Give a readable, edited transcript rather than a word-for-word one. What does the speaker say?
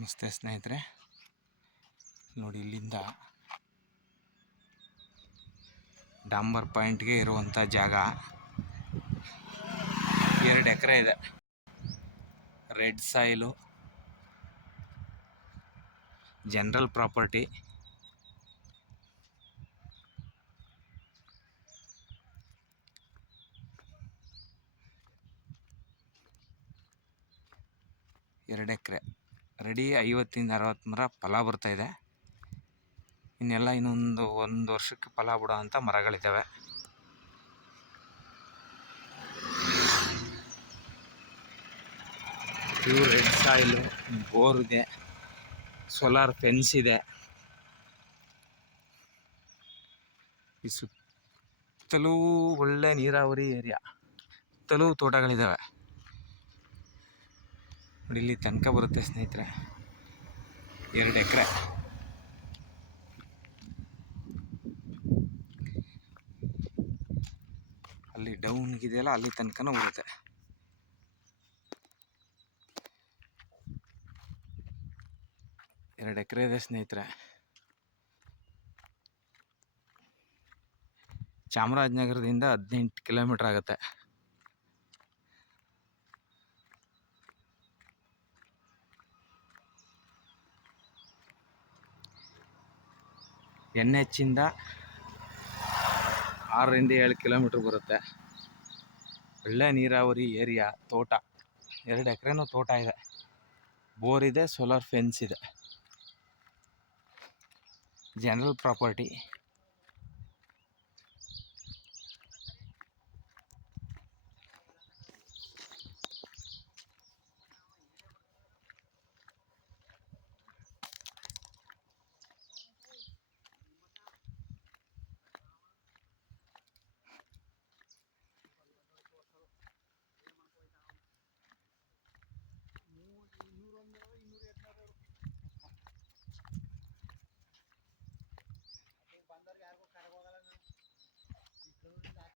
ನಮಸ್ತೆ ಸ್ನೇಹಿತರೆ, ನೋಡಿ ಇಲ್ಲಿಂದ ಡಾಂಬರ್ ಪಾಯಿಂಟ್ಗೆ ಇರುವಂಥ ಜಾಗ 2 ಎಕರೆ ಇದೆ. Red soil, general property. ಎರಡು ಎಕರೆ ರೆಡಿ. 50-60 ಮರ ಫಲ ಬರ್ತಾಯಿದೆ. ಇನ್ನೆಲ್ಲ ಇನ್ನೊಂದು 1 ವರ್ಷಕ್ಕೆ ಫಲ ಬಿಡೋ ಅಂಥ ಮರಗಳಿದ್ದಾವೆ. ಇವು ರೆಡ್ ಸಾಯಿಲು, ಬೋರ್ ಇದೆ, ಸೋಲಾರ್ ಫೆನ್ಸ್ ಇದೆ. ಈ ಸುತ್ತಲೂ ಒಳ್ಳೆ ನೀರಾವರಿ ಏರಿಯಾ, ಸುತ್ತಲೂ ತೋಟಗಳಿದ್ದಾವೆ. ನೋಡಿ ಇಲ್ಲಿ ತನಕ ಬರುತ್ತೆ ಸ್ನೇಹಿತರೆ, 2 ಎಕರೆ. ಅಲ್ಲಿ ಡೌನ್ಗಿದೆಯಲ್ಲ, ಅಲ್ಲಿ ತನಕನೂ ಬರುತ್ತೆ. ಎರಡು ಎಕರೆ ಇದೆ ಸ್ನೇಹಿತರೆ. ಚಾಮರಾಜನಗರದಿಂದ 18 ಕಿಲೋಮೀಟ್ರ್ ಆಗುತ್ತೆ. NH ಇಂದ 6-7 ಕಿಲೋಮೀಟ್ರ್ ಬರುತ್ತೆ. ಒಳ್ಳೆ ನೀರಾವರಿ ಏರಿಯಾ, ತೋಟ. 2 ಎಕರೆನೂ ತೋಟ ಇದೆ, ಬೋರ್ ಇದೆ, ಸೋಲಾರ್ ಫೆನ್ಸ್ ಇದೆ. General property.